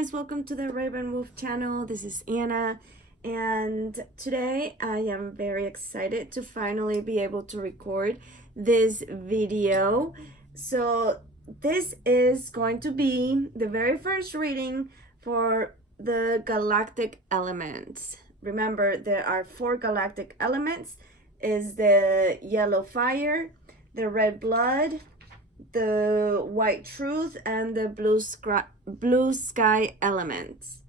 guys, welcome to the Raven Wolf channel. This is Anna, and today I am very excited to finally be able to record this video. So this is going to be the very first reading for the galactic elements. Remember, there are 4 galactic elements. Is the yellow fire, the red blood, the white truth, and the blue sky elements.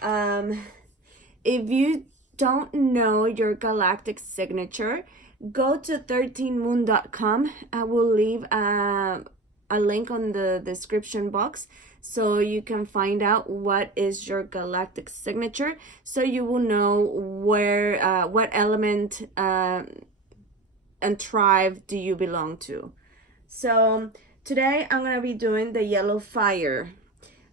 If you don't know your galactic signature, go to 13moon.com. I will leave a link on the description box so you can find out what is your galactic signature, so you will know where what element and tribe do you belong to. So today I'm going to be doing the yellow fire.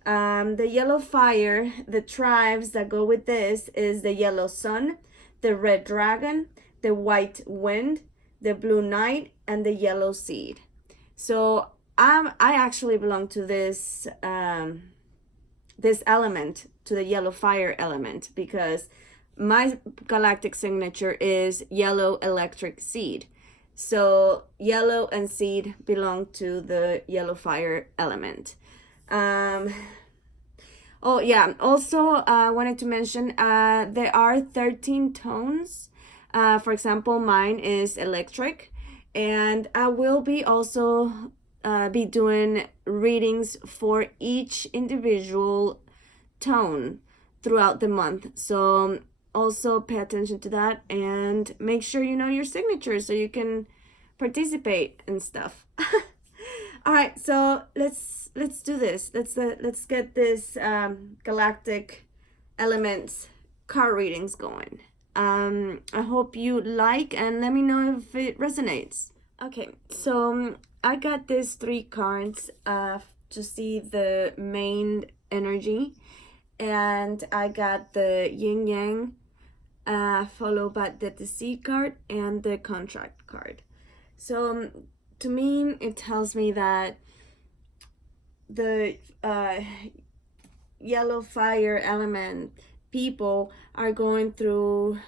The yellow fire, the tribes that go with this is the yellow sun, the red dragon, the white wind, the blue knight, and the yellow seed. So I actually belong to this this element, to the yellow fire element, because my galactic signature is yellow electric seed. So yellow and seed belong to the yellow fire element. Oh yeah, also I wanted to mention there are 13 tones. For example, mine is electric, and I will be also be doing readings for each individual tone throughout the month. So also pay attention to that and make sure you know your signature so you can participate and stuff. All right, so let's do this. Let's get this galactic elements card readings going. I hope you like, and let me know if it resonates. Okay, so I got these 3 cards to see the main energy, and I got the yin yang followed by the deceit card and the contract card. So to me, it tells me that the yellow fire element people are going through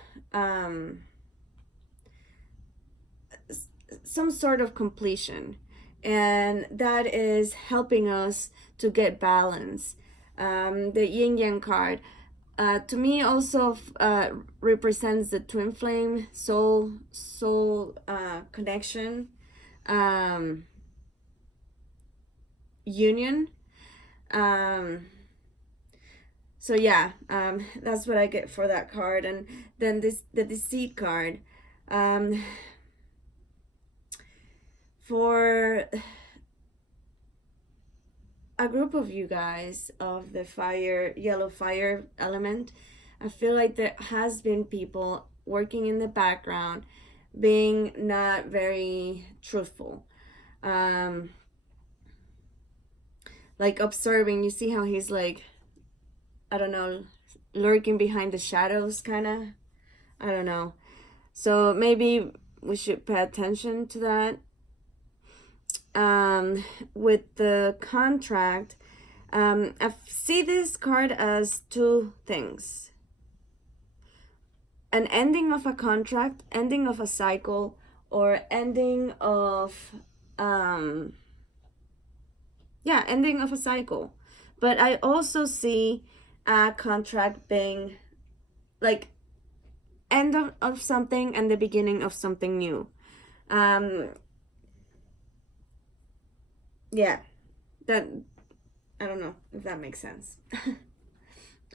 some sort of completion, and that is helping us to get balance. The yin yang card to me also represents the twin flame soul connection, union. So yeah, that's what I get for that card. And then the deceit card, for a group of you guys of the yellow fire element, I feel like there has been people working in the background being not very truthful, like observing. You see how he's like, I don't know, lurking behind the shadows, kind of, I don't know. So maybe we should pay attention to that. With the contract, I see this card as 2 things: an ending of a contract, ending of a cycle, or ending of ending of a cycle. But I also see a contract being like end of something and the beginning of something new. Yeah, that, I don't know if that makes sense.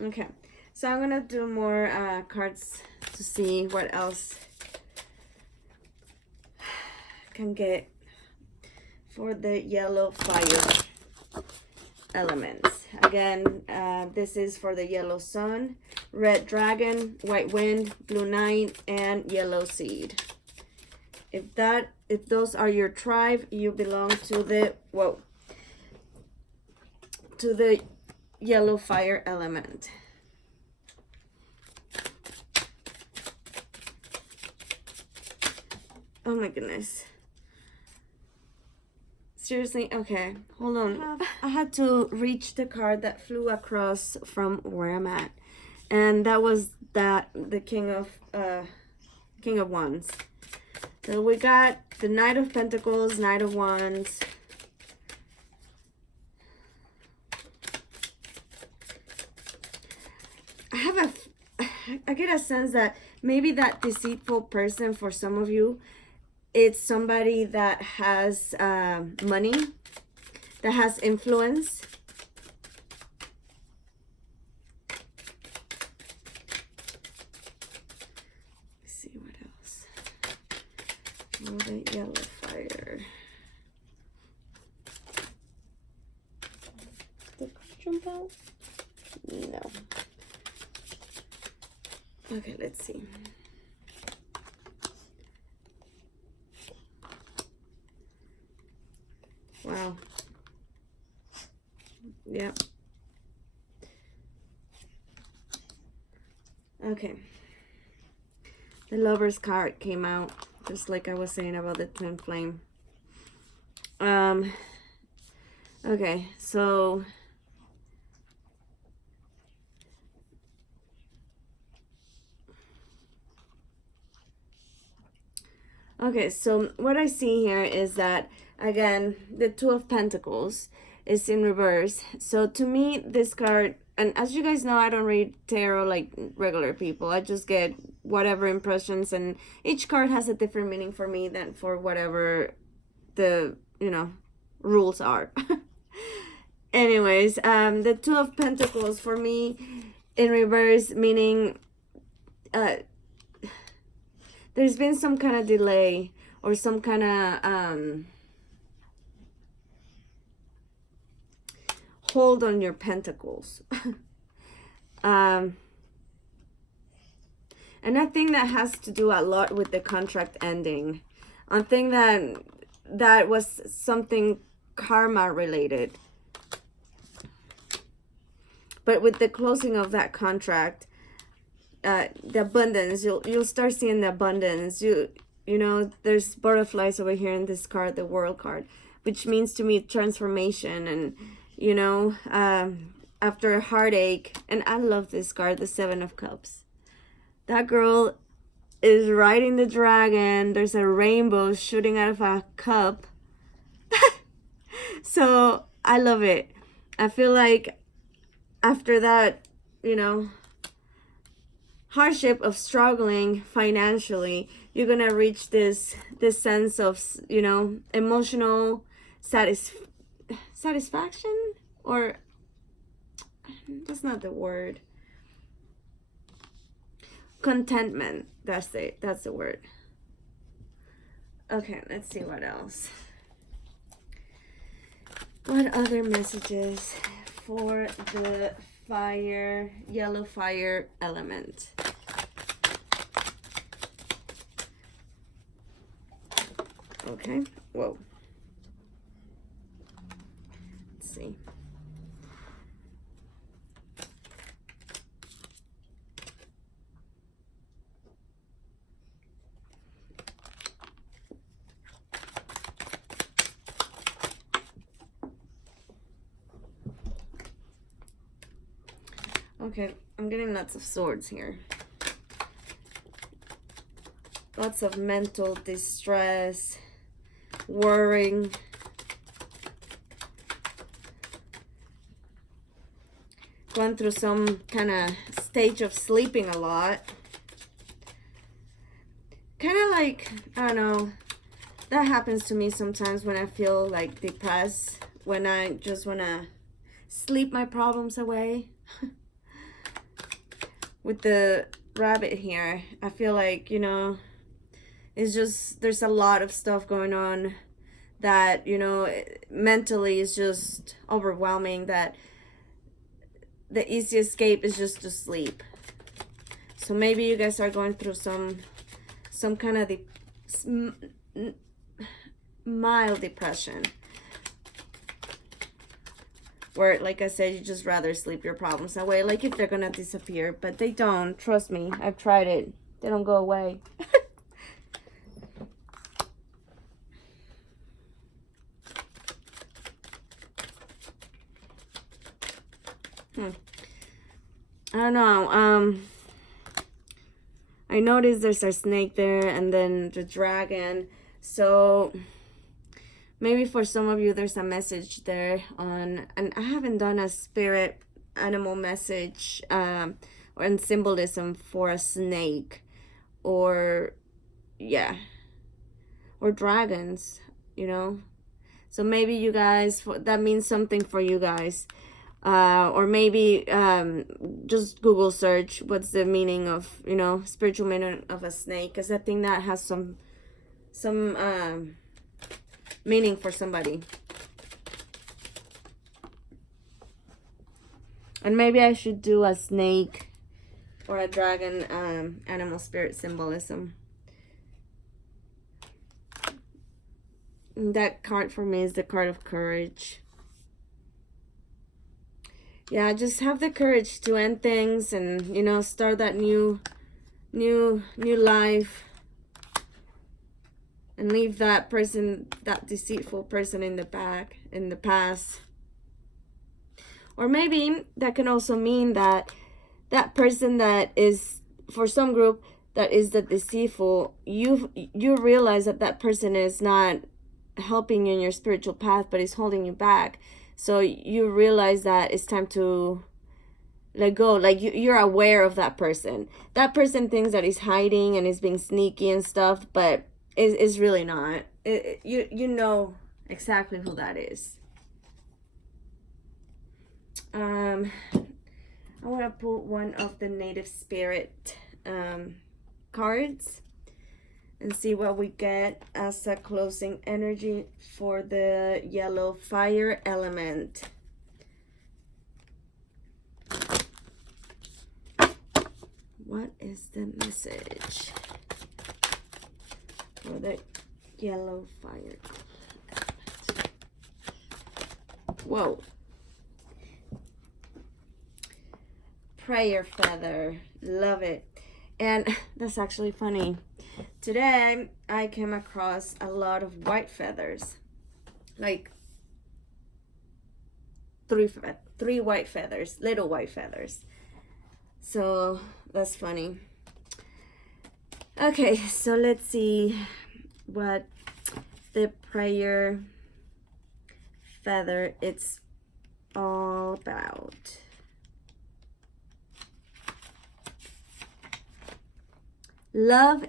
Okay, so I'm gonna do more cards to see what else can get for the yellow fire elements. Again, this is for the yellow sun, red dragon, white wind, blue knight, and yellow seed. If those are your tribe, you belong to the yellow fire element. Oh my goodness. Seriously? Okay, hold on. I had to reach the card that flew across from where I'm at. And that was the King of Wands. So we got the Knight of Pentacles, Knight of Wands. I get a sense that maybe that deceitful person for some of you, it's somebody that has money, that has influence. Let's see what else. Oh, the yellow fire. Did it jump out? No. Okay, let's see. Wow. Yep. Okay. The Lover's card came out, just like I was saying about the Twin Flame. Okay, so what I see here is that, again, the Two of Pentacles is in reverse. So to me, this card, and as you guys know, I don't read tarot like regular people. I just get whatever impressions, and each card has a different meaning for me than for whatever the, rules are. Anyways, the Two of Pentacles for me in reverse, meaning there's been some kind of delay or some kind of hold on your pentacles. And I think that has to do a lot with the contract ending. I think that was something karma related. But with the closing of that contract, the abundance, you'll start seeing the abundance. You know, there's butterflies over here in this card, the World card, which means to me transformation and, after a heartache. And I love this card, the Seven of Cups. That girl is riding the dragon. There's a rainbow shooting out of a cup. So I love it. I feel like after that, hardship of struggling financially, you're gonna reach this sense of, emotional satisfaction, or that's not the word. Contentment. That's the word. Okay, let's see what else. What other messages for the yellow fire element? Okay, whoa. Let's see. Okay, I'm getting lots of swords here. Lots of mental distress, worrying. Going through some kind of stage of sleeping a lot. Kind of like, I don't know, that happens to me sometimes when I feel like depressed, when I just want to sleep my problems away. With the rabbit here, I feel like, it's just, there's a lot of stuff going on that, mentally is just overwhelming, that the easy escape is just to sleep. So maybe you guys are going through some kind of mild depression, where, like I said, you just rather sleep your problems away, like if they're gonna disappear, but they don't. Trust me, I've tried it. They don't go away. I don't know. I noticed there's a snake there and then the dragon. So maybe for some of you there's a message there on, and I haven't done a spirit animal message or in symbolism for a snake or yeah, or dragons, you know. So maybe you guys, that means something for you guys. Or maybe just Google search what's the meaning of, you know, spiritual meaning of a snake, because I think that has some meaning for somebody. And maybe I should do a snake or a dragon animal spirit symbolism. And that card for me is the card of courage. Yeah, just have the courage to end things and, you know, start that new life and leave that person, that deceitful person in the past. Or maybe that can also mean that that person that is, for some group, that is the deceitful, you realize that that person is not helping you in your spiritual path, but is holding you back. So you realize that it's time to let go. Like you're aware of that person. That person thinks that he's hiding and is being sneaky and stuff, but is really not. You know exactly who that is. I want to pull one of the native spirit cards and see what we get as a closing energy for the yellow fire element. What is the message for the yellow fire element? Whoa. Prayer feather. Love it. And that's actually funny. Today I came across a lot of white feathers, like three white feathers, little white feathers. So that's funny. Okay, so let's see what the prayer feather it's all about. Love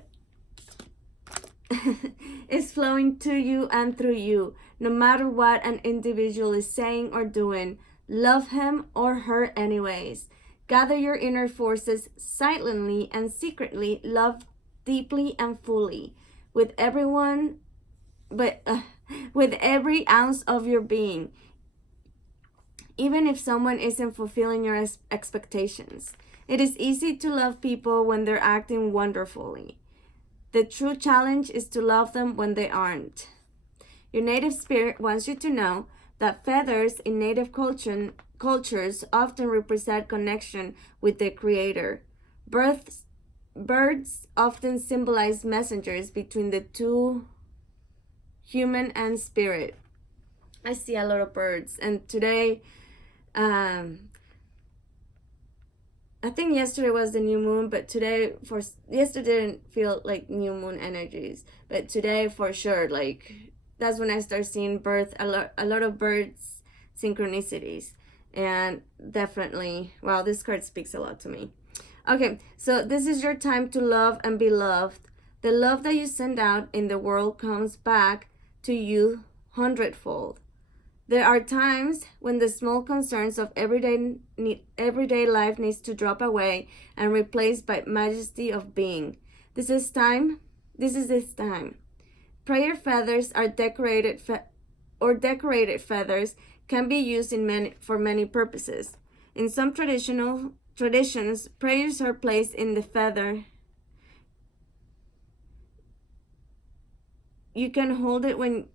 is flowing to you and through you. No matter what an individual is saying or doing, love him or her anyways. Gather your inner forces silently and secretly, love deeply and fully with everyone, but with every ounce of your being, even if someone isn't fulfilling your expectations. It is easy to love people when they're acting wonderfully. The true challenge is to love them when they aren't. Your native spirit wants you to know that feathers in native cultures often represent connection with the Creator. Birds often symbolize messengers between the two, human and spirit. I see a lot of birds, and today, I think yesterday was the new moon, but today yesterday didn't feel like new moon energies, but today for sure, like that's when I start seeing a lot of birds synchronicities, and definitely, wow, this card speaks a lot to me. Okay, so this is your time to love and be loved. The love that you send out in the world comes back to you hundredfold. There are times when the small concerns of everyday life needs to drop away and replaced by majesty of being. This is its time. Prayer feathers are decorated feathers can be used for many purposes. In some traditions, prayers are placed in the feather. You can hold it when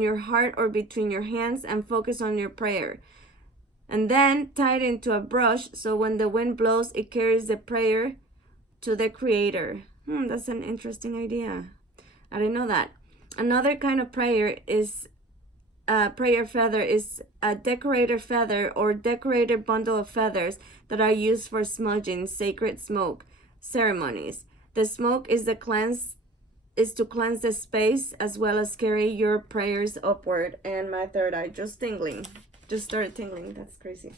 your heart or between your hands and focus on your prayer. And then tie it into a brush so when the wind blows, it carries the prayer to the Creator. That's an interesting idea. I didn't know that. Another kind of prayer is prayer feather is a decorated feather or decorated bundle of feathers that are used for smudging sacred smoke ceremonies. The smoke is to cleanse the space as well as carry your prayers upward. And my third eye just started tingling. That's crazy.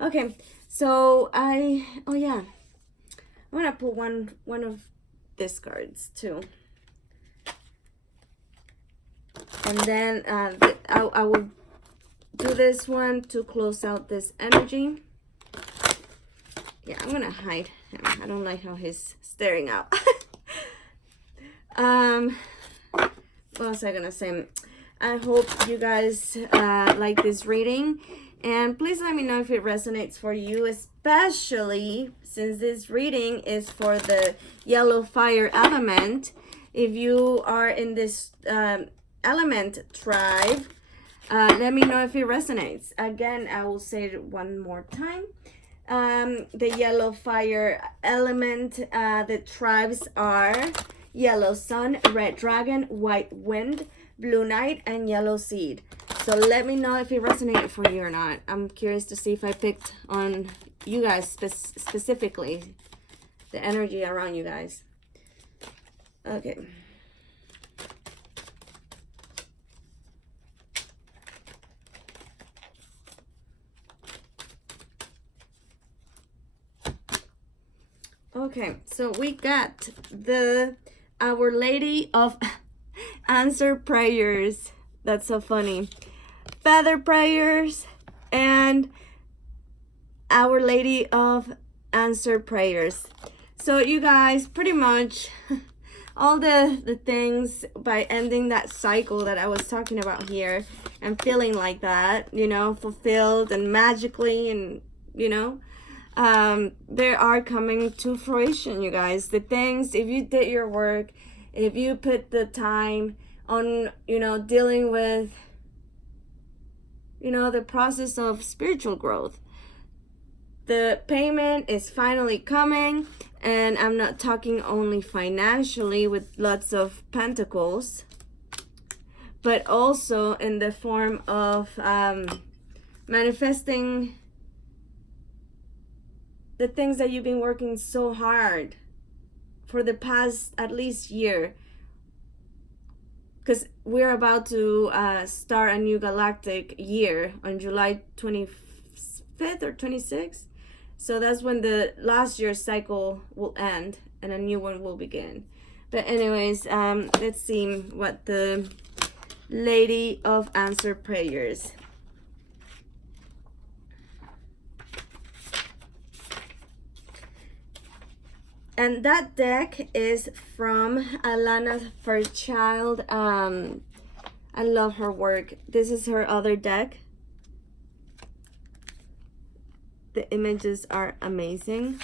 Okay, so oh yeah, I'm gonna pull one of these cards too. And then I will do this one to close out this energy. Yeah, I'm gonna hide him. I don't like how he's staring out. What was I gonna say? I hope you guys like this reading, and please let me know if it resonates for you, especially since this reading is for the yellow fire element. If you are in this element tribe, let me know if it resonates. Again, I will say it one more time. The yellow fire element, the tribes are yellow sun, red dragon, white wind, blue knight, and yellow seed. So let me know if it resonated for you or not. I'm curious to see if I picked on you guys specifically, the energy around you guys. Okay. Okay, so we got the Our Lady of Answer Prayers. That's so funny. Feather Prayers and Our Lady of Answer Prayers. So you guys, pretty much all the things, by ending that cycle that I was talking about here and feeling like that, you know, fulfilled and magically, and you know, they are coming to fruition, you guys. The things, if you did your work, if you put the time on, you know, dealing with, you know, the process of spiritual growth, the payment is finally coming. And I'm not talking only financially with lots of pentacles, but also in the form of manifesting the things that you've been working so hard for the past at least year. Because we're about to start a new galactic year on July 25th or 26th. So that's when the last year's cycle will end and a new one will begin. But anyways, let's see what the Lady of Answer Prayers. And that deck is from Alana Fairchild. I love her work. This is her other deck. The images are amazing.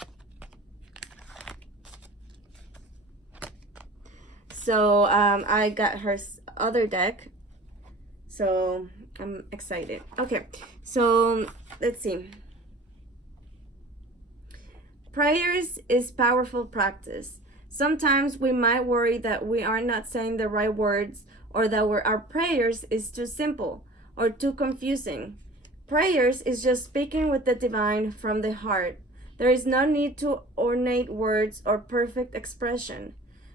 So I got her other deck. So I'm excited. Okay, so let's see. Prayers is powerful practice. Sometimes we might worry that we are not saying the right words, or that our prayers is too simple or too confusing. Prayers is just speaking with the divine from the heart. There is no need to ornate words or perfect expression.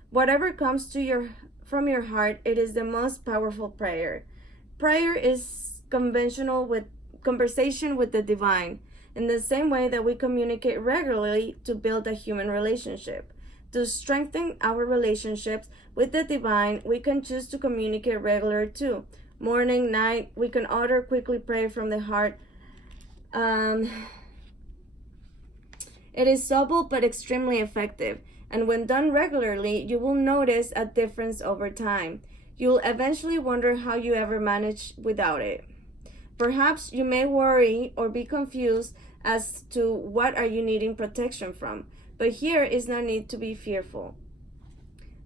Whatever comes to from your heart, it is the most powerful prayer. Prayer is conventional with conversation with the divine, in the same way that we communicate regularly to build a human relationship. To strengthen our relationships with the divine, we can choose to communicate regularly too. Morning, night, we can order quickly pray from the heart. It is subtle but extremely effective, and when done regularly, you will notice a difference over time. You'll eventually wonder how you ever managed without it. Perhaps you may worry or be confused as to what are you needing protection from, but here is no need to be fearful.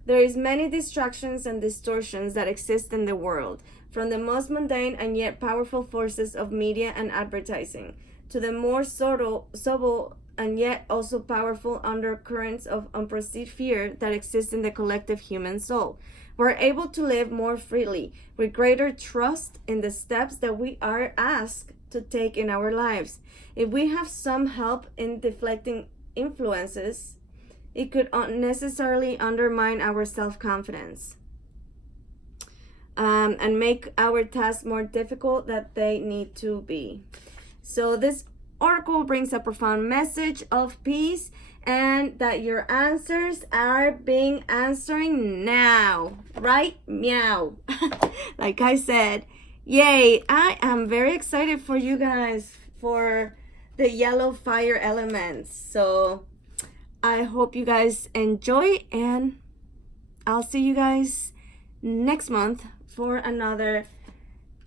There is many distractions and distortions that exist in the world, from the most mundane and yet powerful forces of media and advertising, to the more subtle and yet also powerful undercurrents of unperceived fear that exist in the collective human soul. We're able to live more freely, with greater trust in the steps that we are asked to take in our lives. If we have some help in deflecting influences, it could unnecessarily undermine our self-confidence, and make our tasks more difficult than they need to be. So this oracle brings a profound message of peace, and that your answers are being answering now, right? Meow. Like I said, yay. I am very excited for you guys for the yellow fire elements. So I hope you guys enjoy, and I'll see you guys next month for another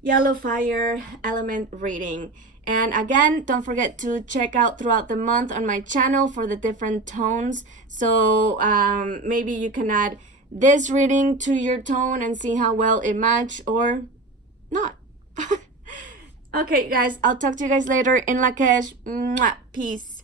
yellow fire element reading. And again, don't forget to check out throughout the month on my channel for the different tones. So maybe you can add this reading to your tone and see how well it matches or not. Okay, guys, I'll talk to you guys later in Lakesh. Peace.